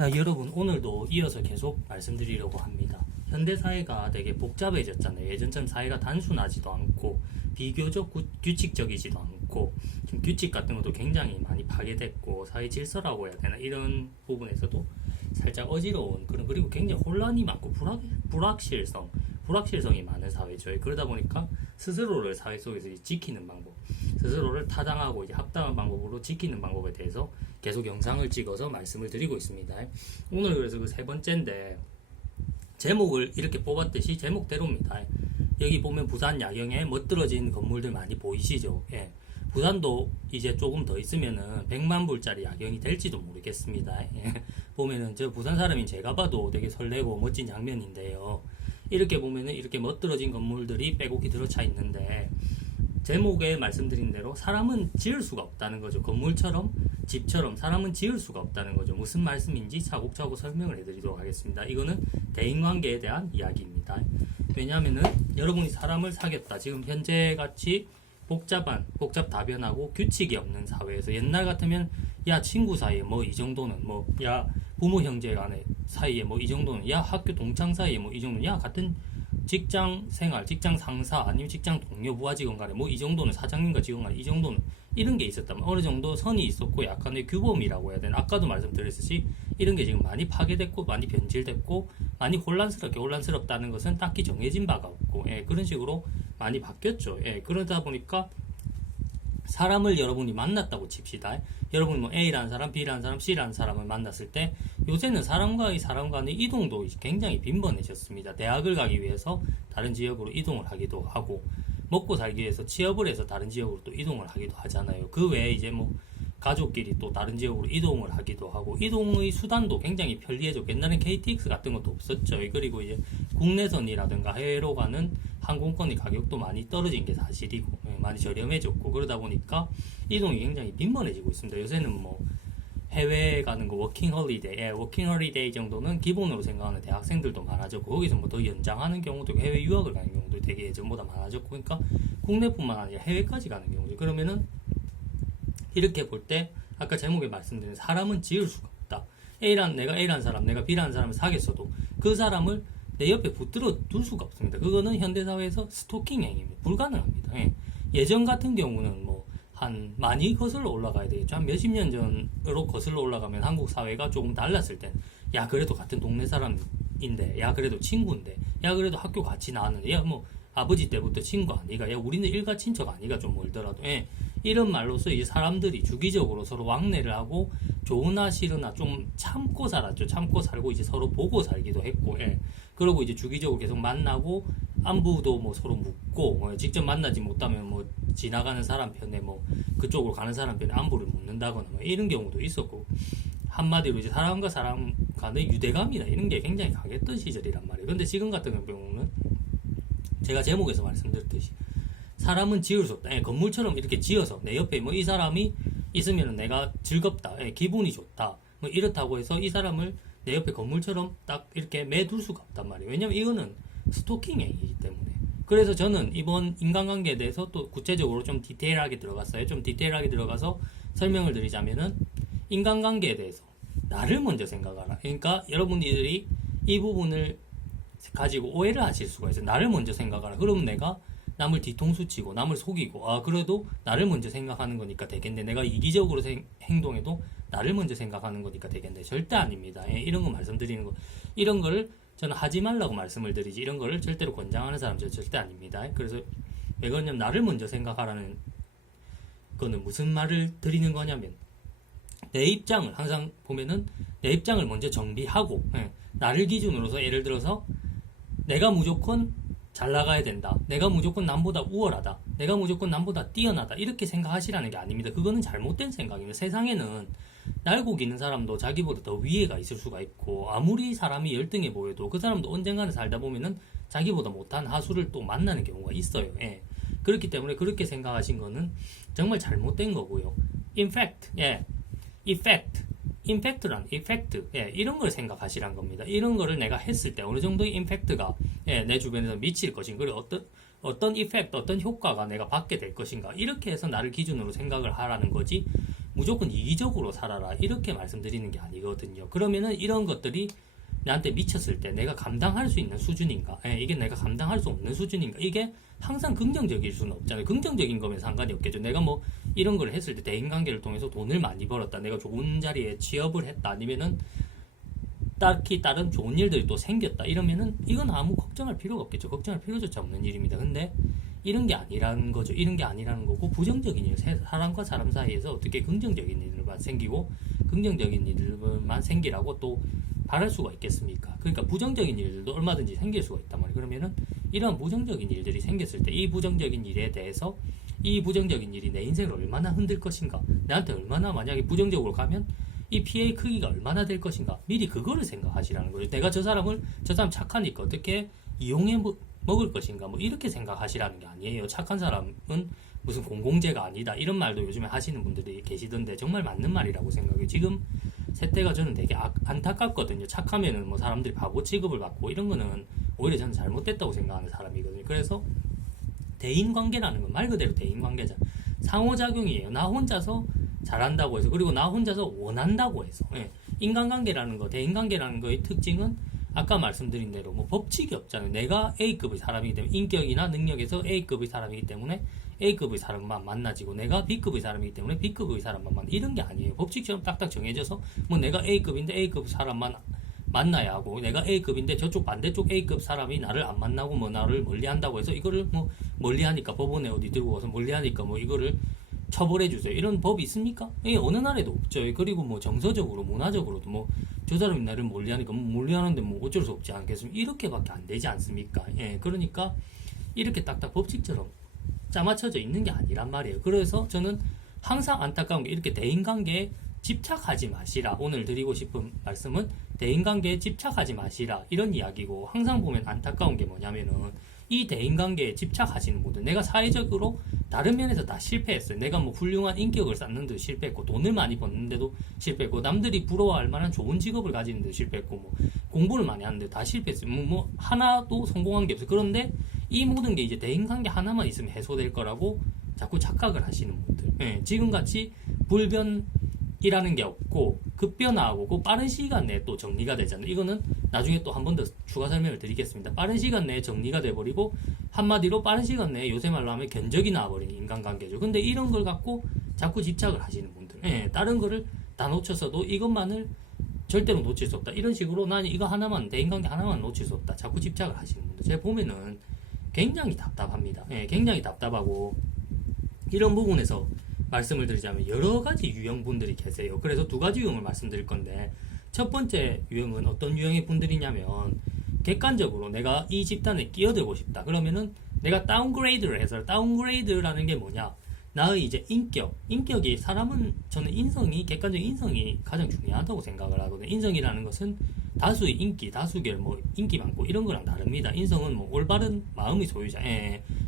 자, 여러분, 오늘도 이어서 계속 말씀드리려고 합니다. 현대사회가 되게 복잡해졌잖아요. 예전처럼 사회가 단순하지도 않고 비교적 규칙적이지도 않고 지금 규칙 같은 것도 굉장히 많이 파괴됐고 사회 질서라고 해야 되나 이런 부분에서도 살짝 어지러운 그런, 그리고 굉장히 혼란이 많고 불확실성이 많은 사회죠. 그러다 보니까 스스로를 사회 속에서 지키는 방법, 스스로를 타당하고 이제 합당한 방법으로 지키는 방법에 대해서 계속 영상을 찍어서 말씀을 드리고 있습니다. 오늘 그래서 그 세 번째인데, 제목을 이렇게 뽑았듯이 제목대로입니다. 여기 보면 부산 야경에 멋들어진 건물들 많이 보이시죠? 예. 부산도 이제 조금 더 있으면은 100만 불짜리 야경이 될지도 모르겠습니다. 예. 보면은 저 부산 사람인 제가 봐도 되게 설레고 멋진 장면인데요. 이렇게 보면은 이렇게 멋들어진 건물들이 빼곡히 들어차 있는데, 제목에 말씀드린 대로 사람은 지을 수가 없다는 거죠. 건물처럼 집처럼 사람은 지을 수가 없다는 거죠. 무슨 말씀인지 차곡차곡 설명을 해드리도록 하겠습니다. 이거는 대인관계에 대한 이야기입니다. 왜냐하면은 여러분이 사람을 사귀었다. 지금 현재같이 복잡다변하고 규칙이 없는 사회에서, 옛날 같으면 야 친구 사이에 뭐 이 정도는, 뭐 야 부모 형제 간의 사이에 뭐 이 정도는, 야 학교 동창 사이에 뭐 이 정도는, 야 같은 직장 생활, 직장 상사 아니면 직장 동료, 부하 직원 간에 뭐 이 정도는, 사장님과 직원 간에 이 정도는, 이런 게 있었다면 어느 정도 선이 있었고 약간의 규범이라고 해야 되나, 아까도 말씀드렸듯이 이런 게 지금 많이 파괴됐고 많이 변질됐고 많이 혼란스럽다는 것은 딱히 정해진 바가 없고, 예, 그런 식으로 많이 바뀌었죠. 예, 그러다 보니까 사람을 여러분이 만났다고 칩시다. 여러분이 뭐 A라는 사람, B라는 사람, C라는 사람을 만났을 때 요새는 사람 간의 이동도 굉장히 빈번해졌습니다. 대학을 가기 위해서 다른 지역으로 이동을 하기도 하고, 먹고 살기 위해서 취업을 해서 다른 지역으로 또 이동을 하기도 하잖아요. 그 외에 이제 뭐 가족끼리 또 다른 지역으로 이동을 하기도 하고, 이동의 수단도 굉장히 편리해졌고, 옛날엔 KTX 같은 것도 없었죠. 그리고 이제 국내선이라든가 해외로 가는 항공권의 가격도 많이 떨어진 게 사실이고, 많이 저렴해졌고, 그러다 보니까 이동이 굉장히 빈번해지고 있습니다. 요새는 뭐 해외에 가는 거 워킹 홀리데이 정도는 기본으로 생각하는 대학생들도 많아졌고, 거기서 뭐 더 연장하는 경우도 있고, 해외 유학을 가는 경우도 되게 예전보다 많아졌고, 그러니까 국내뿐만 아니라 해외까지 가는 경우죠. 그러면은 이렇게 볼 때 아까 제목에 말씀드린 사람은 지을 수가 없다. 내가 A라는 사람, 내가 B라는 사람을 사귀었어도 그 사람을 내 옆에 붙들어 둘 수가 없습니다. 그거는 현대사회에서 스토킹 행위입니다. 불가능합니다. 예전 같은 경우는 뭐 많이 거슬러 올라가야 되겠죠. 한 몇십 년 전으로 거슬러 올라가면 한국 사회가 조금 달랐을 땐, 야 그래도 같은 동네 사람인데, 야 그래도 친구인데, 야 그래도 학교 같이 나왔는데, 야 뭐 아버지 때부터 친구 아니가, 야 우리는 일가 친척 아니가, 좀 멀더라도, 이런 말로서 이제 사람들이 주기적으로 서로 왕래를 하고 좋으나 싫으나 좀 참고 살았죠. 참고 살고 이제 서로 보고 살기도 했고, 그리고 이제 주기적으로 계속 만나고 안부도 뭐 서로 묻고, 직접 만나지 못하면 뭐 지나가는 사람 편에, 뭐 그쪽으로 가는 사람 편에 안부를 묻는다거나 뭐 이런 경우도 있었고, 한마디로 이제 사람과 사람 간의 유대감이나 이런 게 굉장히 강했던 시절이란 말이에요. 근데 지금 같은 경우는 제가 제목에서 말씀드렸듯이 사람은 지을 수 없다. 건물처럼 이렇게 지어서 내 옆에 뭐 이 사람이 있으면 내가 즐겁다, 기분이 좋다, 뭐 이렇다고 해서 이 사람을 내 옆에 건물처럼 딱 이렇게 매둘 수가 없단 말이에요. 왜냐면 이거는 스토킹 행위이기 때문에. 그래서 저는 이번 인간관계에 대해서 또 구체적으로 좀 디테일하게 들어갔어요. 좀 디테일하게 들어가서 설명을 드리자면은, 인간관계에 대해서 나를 먼저 생각하라. 그러니까 여러분들이 이 부분을 가지고 오해를 하실 수가 있어요. 나를 먼저 생각하라. 그러면 내가 남을 뒤통수 치고 남을 속이고, 그래도 나를 먼저 생각하는 거니까 되겠네, 내가 이기적으로 행동해도 나를 먼저 생각하는 거니까 되겠네. 절대 아닙니다. 이런 거 말씀드리는 거, 이런 거를 저는 하지 말라고 말씀을 드리지, 이런 거를 절대로 권장하는 사람 절대 아닙니다. 그래서 왜 그러냐면, 나를 먼저 생각하라는 거는 무슨 말을 드리는 거냐면, 내 입장을 항상 보면은 내 입장을 먼저 정비하고, 나를 기준으로서 예를 들어서 내가 무조건 잘 나가야 된다, 내가 무조건 남보다 우월하다, 내가 무조건 남보다 뛰어나다, 이렇게 생각하시라는 게 아닙니다. 그거는 잘못된 생각입니다. 세상에는 날고 기는 사람도 자기보다 더 위에가 있을 수가 있고, 아무리 사람이 열등해 보여도 그 사람도 언젠가는 살다 보면은 자기보다 못한 하수를 또 만나는 경우가 있어요. 그렇기 때문에 그렇게 생각하신 거는 정말 잘못된 거고요. 임팩트란 이펙트, 이런 걸 생각하시란 겁니다. 이런 거를 내가 했을 때 어느 정도의 임팩트가 내 주변에서 미칠 것인가, 그리고 어떤 이펙트, 어떤 효과가 내가 받게 될 것인가, 이렇게 해서 나를 기준으로 생각을 하라는 거지, 무조건 이기적으로 살아라 이렇게 말씀드리는 게 아니거든요. 그러면은 이런 것들이 나한테 미쳤을 때 내가 감당할 수 있는 수준인가? 이게 내가 감당할 수 없는 수준인가? 이게 항상 긍정적일 수는 없잖아요. 긍정적인 거면 상관이 없겠죠. 내가 뭐 이런 걸 했을 때 대인관계를 통해서 돈을 많이 벌었다. 내가 좋은 자리에 취업을 했다. 아니면은 딱히 다른 좋은 일들이 또 생겼다. 이러면은 이건 아무 걱정할 필요가 없겠죠. 걱정할 필요조차 없는 일입니다. 근데 이런 게 아니라는 거죠. 이런 게 아니라는 거고 부정적인 일, 사람과 사람 사이에서 어떻게 긍정적인 일들만 생기고 긍정적인 일들만 생기라고 또 바랄 수가 있겠습니까? 그러니까 부정적인 일들도 얼마든지 생길 수가 있단 말이에요. 그러면은 이런 부정적인 일들이 생겼을 때 이 부정적인 일에 대해서 이 부정적인 일이 내 인생을 얼마나 흔들 것인가, 나한테 얼마나 만약에 부정적으로 가면 이 피해의 크기가 얼마나 될 것인가, 미리 그거를 생각하시라는 거죠. 내가 저 사람 착하니까 어떻게 이용해 먹을 것인가, 뭐 이렇게 생각하시라는 게 아니에요. 착한 사람은 무슨 공공재가 아니다 이런 말도 요즘에 하시는 분들이 계시던데 정말 맞는 말이라고 생각해요. 지금 세태가 저는 되게 안타깝거든요. 착하면은 뭐 사람들이 바보 취급을 받고 이런 거는 오히려 저는 잘못됐다고 생각하는 사람이거든요. 그래서 대인관계라는 건 말 그대로 대인관계자, 상호작용이에요. 나 혼자서 잘한다고 해서, 그리고 나 혼자서 원한다고 해서, 인간관계라는 거, 대인관계라는 거의 특징은 아까 말씀드린 대로 뭐 법칙이 없잖아요. 내가 A급의 사람이기 때문에 인격이나 능력에서 A급의 사람이기 때문에 A급의 사람만 만나지고, 내가 B급의 사람이기 때문에 B급의 사람만 만나, 이런 게 아니에요. 법칙처럼 딱딱 정해져서 뭐 내가 A급인데 A급 사람만 만나야 하고, 내가 A급인데 저쪽 반대쪽 A급 사람이 나를 안 만나고 뭐 나를 멀리한다고 해서 이거를 뭐 멀리하니까 법원에 어디 들고 와서 멀리하니까 뭐 이거를 처벌해 주세요, 이런 법이 있습니까? 어느 나라에도 없죠. 그리고 뭐 정서적으로 문화적으로도 뭐 저 사람이 나를 멀리하니까 뭐 멀리하는데 뭐 어쩔 수 없지 않겠습니까? 이렇게밖에 안 되지 않습니까? 그러니까 이렇게 딱딱 법칙처럼 짜맞춰져 있는 게 아니란 말이에요. 그래서 저는 항상 안타까운 게 이렇게 대인관계에 집착하지 마시라. 오늘 드리고 싶은 말씀은 대인관계에 집착하지 마시라 이런 이야기고, 항상 보면 안타까운 게 뭐냐면은 이 대인관계에 집착하시는 분들, 내가 사회적으로 다른 면에서 다 실패했어요. 내가 뭐 훌륭한 인격을 쌓는데도 실패했고, 돈을 많이 버는데도 실패했고, 남들이 부러워할 만한 좋은 직업을 가지는데도 실패했고, 뭐 공부를 많이 하는데 다 실패했어요. 뭐 하나도 성공한 게 없어요. 그런데 이 모든 게 이제 대인관계 하나만 있으면 해소될 거라고 자꾸 착각을 하시는 분들, 지금같이 불변이라는 게 없고 급변화하고 그 빠른 시간 내에 또 정리가 되잖아요. 이거는 나중에 또 한 번 더 추가 설명을 드리겠습니다. 빠른 시간 내에 정리가 돼버리고, 한마디로 빠른 시간 내에 요새 말로 하면 견적이 나와버리는 인간관계죠. 근데 이런 걸 갖고 자꾸 집착을 하시는 분들, 다른 거를 다 놓쳤어도 이것만을 절대로 놓칠 수 없다, 이런 식으로 나는 이거 하나만, 대인관계 하나만 놓칠 수 없다, 자꾸 집착을 하시는 분들 제가 보면은 굉장히 답답합니다. 굉장히 답답하고, 이런 부분에서 말씀을 드리자면 여러 가지 유형분들이 계세요. 그래서 두 가지 유형을 말씀드릴 건데, 첫 번째 유형은 어떤 유형의 분들이냐면, 객관적으로 내가 이 집단에 끼어들고 싶다. 그러면은 내가 다운그레이드를 해서, 다운그레이드라는 게 뭐냐? 나의 이제 인격이, 사람은 저는 인성이, 객관적인 인성이 가장 중요하다고 생각을 하거든요. 인성이라는 것은 다수의 인기, 다수결, 뭐 인기 많고 이런 거랑 다릅니다. 인성은 뭐 올바른 마음의 소유자,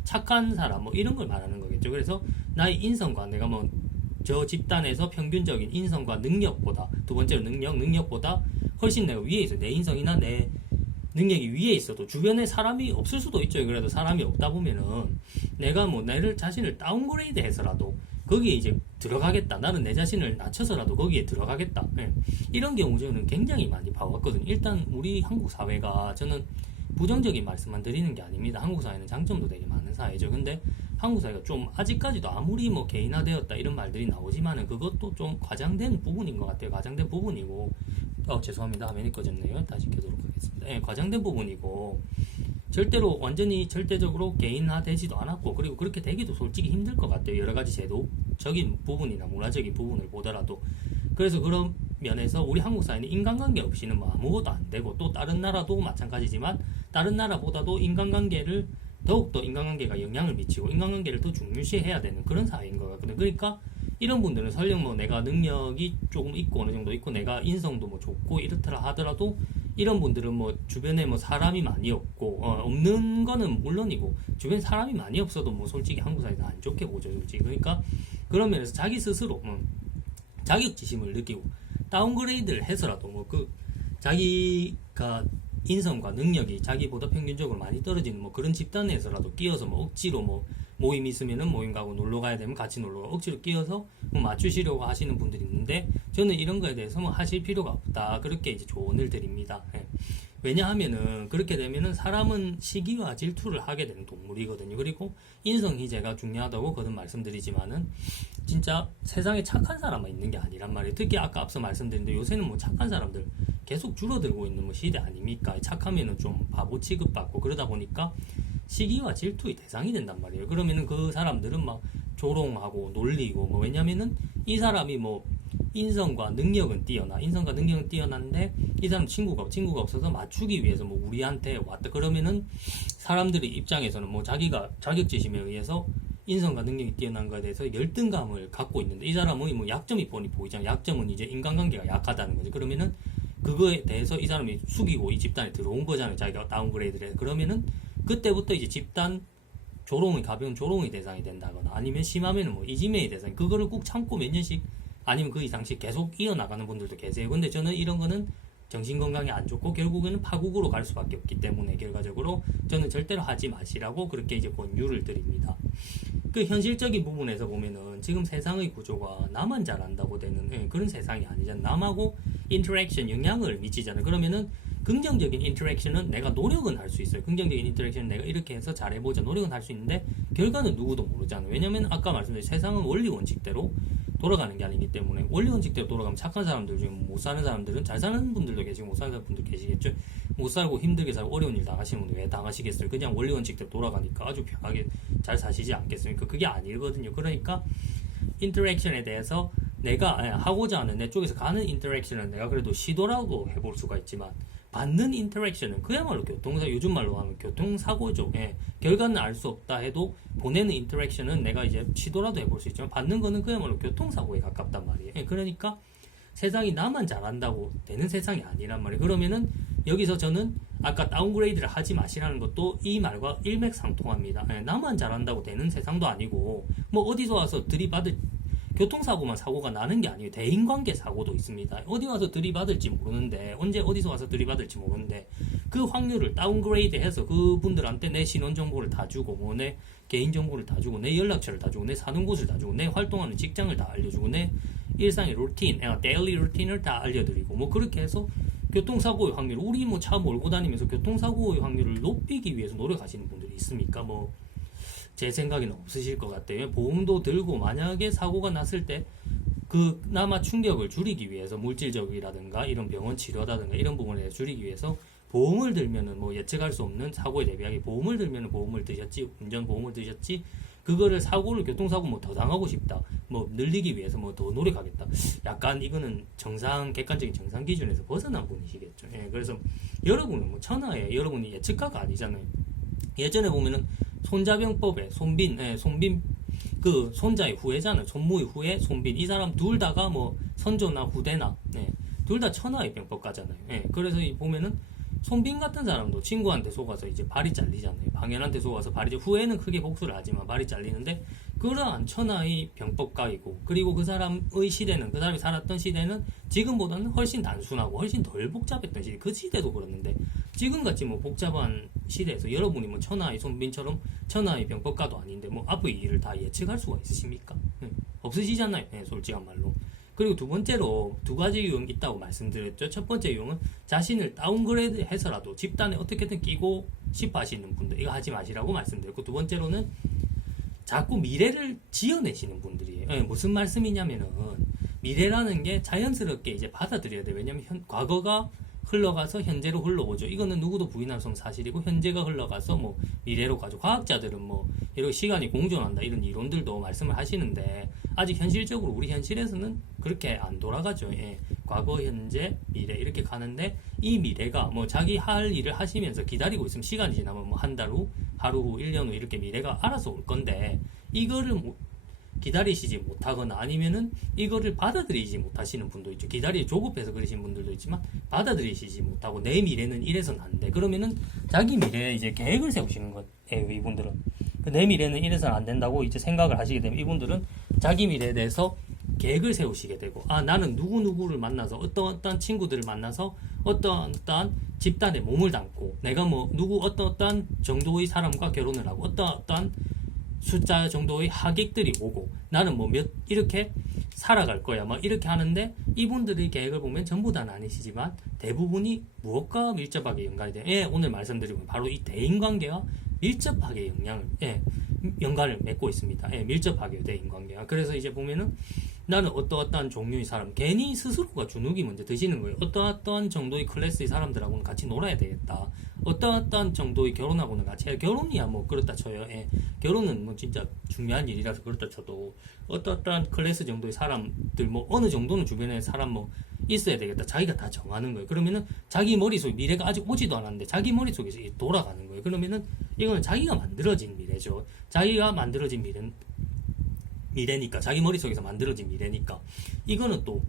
착한 사람, 뭐 이런 걸 말하는 거겠죠. 그래서 나의 인성과 내가 뭐 저 집단에서 평균적인 인성과 능력보다, 두 번째로 능력보다 훨씬 내가 위에 있어. 내 인성이나 내 능력이 위에 있어도 주변에 사람이 없을 수도 있죠. 그래도 사람이 없다 보면은 내가 뭐 나를 자신을 다운그레이드 해서라도 거기에 이제 들어가겠다. 나는 내 자신을 낮춰서라도 거기에 들어가겠다. 이런 경우 저는 굉장히 많이 봐왔거든요. 일단 우리 한국 사회가, 저는 부정적인 말씀만 드리는 게 아닙니다. 한국 사회는 장점도 되게 많은 사회죠. 근데 한국 사회가 좀 아직까지도 아무리 뭐 개인화되었다 이런 말들이 나오지만은 그것도 좀 과장된 부분인 것 같아요. 과장된 부분이고, 죄송합니다. 화면이 꺼졌네요. 다시 켜도록 하겠습니다. 과장된 부분이고, 절대로 완전히 절대적으로 개인화되지도 않았고, 그리고 그렇게 되기도 솔직히 힘들 것 같아요. 여러 가지 제도적인 부분이나 문화적인 부분을 보더라도. 그래서 그런 면에서 우리 한국 사회는 인간관계 없이는 뭐 아무것도 안 되고, 또 다른 나라도 마찬가지지만 다른 나라보다도 인간관계를 더욱더 인간관계가 영향을 미치고 인간관계를 더 중요시해야 되는 그런 사회인 것 같거든요. 그러니까 이런 분들은 설령 뭐 내가 능력이 조금 있고 어느 정도 있고 내가 인성도 뭐 좋고 이렇더라 하더라도, 이런 분들은 뭐 주변에 뭐 사람이 많이 없고 없는 거는 물론이고, 주변에 사람이 많이 없어도 뭐 솔직히 한국 사회는 안 좋게 보죠, 솔직히. 그러니까 그런 면에서 자기 스스로 자격지심을 느끼고 다운그레이드를 해서라도 뭐 그 자기가 인성과 능력이 자기보다 평균적으로 많이 떨어지는 뭐 그런 집단에서라도 끼어서 뭐 억지로 뭐 모임 있으면은 모임 가고 놀러 가야 되면 같이 놀러 가고 억지로 끼어서 뭐 맞추시려고 하시는 분들이 있는데 저는 이런 거에 대해서 뭐 하실 필요가 없다. 그렇게 이제 조언을 드립니다. 예. 왜냐하면은 그렇게 되면은 사람은 시기와 질투를 하게 되는 동물이거든요. 그리고 인성희재가 중요하다고 거듭 말씀드리지만은 진짜 세상에 착한 사람만 있는 게 아니란 말이에요. 특히 아까 앞서 말씀드렸는데 요새는 뭐 착한 사람들 계속 줄어들고 있는 뭐 시대 아닙니까? 착하면은 좀 바보 취급받고 그러다 보니까 시기와 질투의 대상이 된단 말이에요. 그러면은 그 사람들은 막 조롱하고 놀리고 뭐 왜냐면은 이 사람이 뭐 인성과 능력은 뛰어난데 이 사람 친구가 없어서 맞추기 위해서 뭐 우리한테 왔다 그러면은 사람들의 입장에서는 뭐 자기가 자격지심에 의해서 인성과 능력이 뛰어난 것에 대해서 열등감을 갖고 있는데 이 사람의 뭐 약점이 뻔히 보이잖아요. 약점은 이제 인간관계가 약하다는 거지. 그러면은 그거에 대해서 이 사람이 숙이고 이 집단에 들어온 거잖아요. 자기가 다운그레이드를 해서. 그러면은 그때부터 이제 집단 가벼운 조롱의 대상이 된다거나 아니면 심하면은 뭐 이지매의 대상, 그거를 꼭 참고 몇 년씩 아니면 그 이상씩 계속 이어나가는 분들도 계세요. 근데 저는 이런 거는 정신건강에 안 좋고 결국에는 파국으로 갈 수밖에 없기 때문에 결과적으로 저는 절대로 하지 마시라고 그렇게 이제 권유를 드립니다. 그 현실적인 부분에서 보면은 지금 세상의 구조가 나만 잘한다고 되는 그런 세상이 아니잖아. 남하고 인터랙션 영향을 미치잖아요. 그러면은 긍정적인 인터랙션은 내가 노력은 할 수 있어요. 긍정적인 인터랙션은 내가 이렇게 해서 잘해보자 노력은 할 수 있는데 결과는 누구도 모르잖아요. 왜냐면 아까 말씀드린 세상은 원리 원칙대로 돌아가는 게 아니기 때문에 원리 원칙대로 돌아가면 착한 사람들 중에 못 사는 사람들은 잘 사는 분들도 계시고 못 사는 분들 계시겠죠. 못 살고 힘들게 살고 어려운 일 당하시는 분들 왜 당하시겠어요? 그냥 원리 원칙대로 돌아가니까 아주 편하게 잘 사시지 않겠습니까? 그게 아니거든요. 그러니까 인터랙션에 대해서 내가 하고자 하는 내 쪽에서 가는 인터랙션은 내가 그래도 시도라도 해볼 수가 있지만 받는 인터랙션은 그야말로 요즘 말로 하면 교통사고죠. 결과는 알 수 없다 해도 보내는 인터랙션은 내가 이제 시도라도 해볼 수 있지만 받는 거는 그야말로 교통사고에 가깝단 말이에요. 그러니까 세상이 나만 잘한다고 되는 세상이 아니란 말이에요. 그러면은 여기서 저는 아까 다운그레이드를 하지 마시라는 것도 이 말과 일맥상통합니다. 나만 잘한다고 되는 세상도 아니고 뭐 어디서 와서 교통사고만 사고가 나는 게 아니에요. 대인관계 사고도 있습니다. 어디 와서 들이받을지 모르는데 언제 어디서 와서 들이받을지 모르는데 그 확률을 다운그레이드 해서 그분들한테 내 신원정보를 다 주고 뭐 내 개인정보를 다 주고 내 연락처를 다 주고 내 사는 곳을 다 주고 내 활동하는 직장을 다 알려주고 내 일상의 루틴, 데일리 루틴을 다 알려드리고 뭐 그렇게 해서 교통사고의 확률, 우리 뭐 차 몰고 다니면서 교통사고의 확률을 높이기 위해서 노력하시는 분들이 있습니까? 뭐 제 생각에는 없으실 것 같아요. 보험도 들고 만약에 사고가 났을 때 그나마 충격을 줄이기 위해서 물질적이라든가 이런 병원 치료라든가 이런 부분에 대해서 줄이기 위해서 보험을 들면은 뭐 예측할 수 없는 사고에 대비하게 보험을 들면은 보험을 드셨지, 운전 보험을 드셨지, 그거를 교통사고 뭐 더 당하고 싶다, 뭐 늘리기 위해서 뭐 더 노력하겠다. 약간 이거는 객관적인 정상 기준에서 벗어난 분이시겠죠. 그래서 여러분은 뭐 천하에 여러분이 예측가가 아니잖아요. 예전에 보면은 손자병법에 손빈 그 손자의 후예잖아요. 손무의 후예 손빈, 이 사람 둘 다가 뭐 선조나 후대나 둘 다 천하의 병법가잖아요. 그래서 보면은 손빈 같은 사람도 친구한테 속아서 이제 발이 잘리잖아요. 방연한테 속아서 후에는 크게 복수를 하지만 발이 잘리는데 그러한 천하의 병법가이고, 그리고 그 사람이 살았던 시대는 지금보다는 훨씬 단순하고 훨씬 덜 복잡했던 시대. 그 시대도 그렇는데 지금같이 뭐 복잡한 시대에서 여러분이 뭐 천하의 손빈처럼 천하의 병법가도 아닌데 뭐 앞의 일을 다 예측할 수가 있으십니까? 없으시잖아요. 솔직한 말로. 그리고 두 번째로 두 가지 유형이 있다고 말씀드렸죠. 첫 번째 유형은 자신을 다운그레이드 해서라도 집단에 어떻게든 끼고 싶어 하시는 분들, 이거 하지 마시라고 말씀드렸고, 두 번째로는 자꾸 미래를 지어내시는 분들이에요. 무슨 말씀이냐면은 미래라는 게 자연스럽게 이제 받아들여야 돼요. 왜냐면 과거가 흘러가서 현재로 흘러오죠. 이거는 누구도 부인할 수 없는 사실이고, 현재가 흘러가서 뭐 미래로 가죠. 과학자들은 뭐 이렇게 시간이 공존한다 이런 이론들도 말씀을 하시는데 아직 현실적으로 우리 현실에서는 그렇게 안 돌아가죠. 과거, 현재, 미래 이렇게 가는데 이 미래가 뭐 자기 할 일을 하시면서 기다리고 있으면 시간이 지나면 뭐 한 달 후, 하루 후, 1년 후 이렇게 미래가 알아서 올 건데 이거를 기다리시지 못하거나 아니면은 이거를 받아들이지 못하시는 분도 있죠. 조급해서 그러신 분들도 있지만 받아들이시지 못하고 내 미래는 이래서는 안 돼. 그러면은 자기 미래에 이제 계획을 세우시는 거예요. 이분들은 내 미래는 이래서는 안 된다고 이제 생각을 하시게 되면 이분들은 자기 미래에 대해서 계획을 세우시게 되고, 아, 나는 누구누구를 만나서 어떤 친구들을 만나서 어떤 집단에 몸을 담고, 내가 뭐 누구 어떤 정도의 사람과 결혼을 하고, 어떤 숫자 정도의 하객들이 오고, 나는 뭐 이렇게 살아갈 거야 막 이렇게 하는데, 이분들의 계획을 보면 전부 다는 아니시지만 대부분이 무엇과 밀접하게 연관이 돼요? 예, 오늘 말씀드리고 바로 이 대인관계와 밀접하게 연관을 맺고 있습니다. 예, 밀접하게 대인관계가. 그래서 이제 보면은 나는 어떠한 종류의 사람, 괜히 스스로가 주눅이 먼저 드시는 거예요. 어떠한 정도의 클래스의 사람들하고는 같이 놀아야 되겠다. 어떠한 정도의 결혼하고는 같이 해야, 결혼이야 뭐 그렇다 쳐요. 예, 결혼은 뭐 진짜 중요한 일이라서 그렇다 쳐도 어떠한 클래스 정도의 사람들, 뭐 어느 정도는 주변에 사람 뭐 있어야 되겠다. 자기가 다 정하는 거예요. 그러면은 자기 머릿속에 미래가 아직 오지도 않았는데 자기 머릿속에서 돌아가는 거예요. 그러면은 이거는 자기가 만들어진 미래죠. 자기가 만들어진 미래니까, 자기 머릿속에서 만들어진 미래니까 이거는 또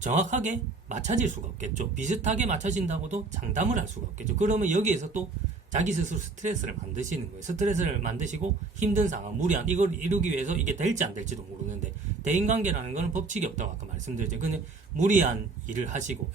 정확하게 맞춰질 수가 없겠죠. 비슷하게 맞춰진다고도 장담을 할 수가 없겠죠. 그러면 여기에서 또 자기 스스로 스트레스를 만드시는 거예요. 스트레스를 만드시고 힘든 상황, 무리한 이걸 이루기 위해서 이게 될지 안 될지도 모르는데, 대인관계라는 거는 법칙이 없다고 아까 말씀드렸죠. 근데 무리한 일을 하시고,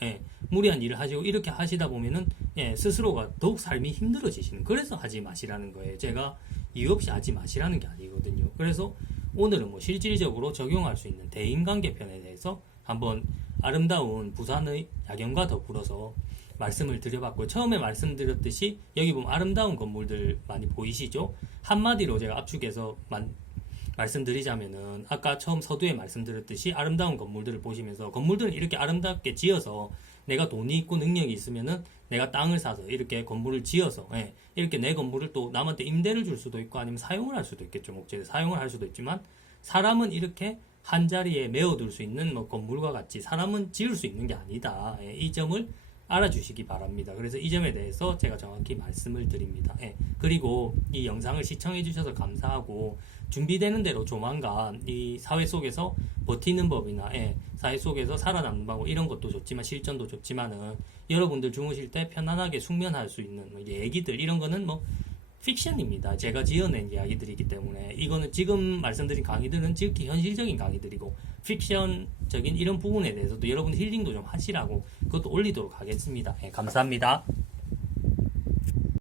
무리한 일을 하시고 이렇게 하시다 보면은 스스로가 더욱 삶이 힘들어지시는, 그래서 하지 마시라는 거예요. 제가 이유 없이 하지 마시라는 게 아니거든요. 그래서 오늘은 뭐 실질적으로 적용할 수 있는 대인관계 편에 대해서 한번 아름다운 부산의 야경과 더불어서 말씀을 드려봤고, 처음에 말씀드렸듯이 여기 보면 아름다운 건물들 많이 보이시죠? 한마디로 제가 압축해서 말씀드리자면은, 아까 처음 서두에 말씀드렸듯이 아름다운 건물들을 보시면서, 건물들은 이렇게 아름답게 지어서 내가 돈이 있고 능력이 있으면은 내가 땅을 사서 이렇게 건물을 지어서 이렇게 내 건물을 또 남한테 임대를 줄 수도 있고 아니면 사용을 할 수도 있겠죠. 목적에 사용을 할 수도 있지만, 사람은 이렇게 한 자리에 메어둘 수 있는 뭐 건물과 같이 사람은 지을 수 있는 게 아니다. 이 점을 알아주시기 바랍니다. 그래서 이 점에 대해서 제가 정확히 말씀을 드립니다. 그리고 이 영상을 시청해 주셔서 감사하고, 준비되는 대로 조만간 이 사회 속에서 버티는 법이나 사회 속에서 살아남는 방법, 이런 것도 좋지만 실전도 좋지만은 여러분들 주무실 때 편안하게 숙면할 수 있는 얘기들, 이런 거는 뭐 픽션입니다. 제가 지어낸 이야기들이기 때문에 이거는 지금 말씀드린 강의들은 지극히 현실적인 강의들이고, 픽션적인 이런 부분에 대해서도 여러분 힐링도 좀 하시라고 그것도 올리도록 하겠습니다. 감사합니다.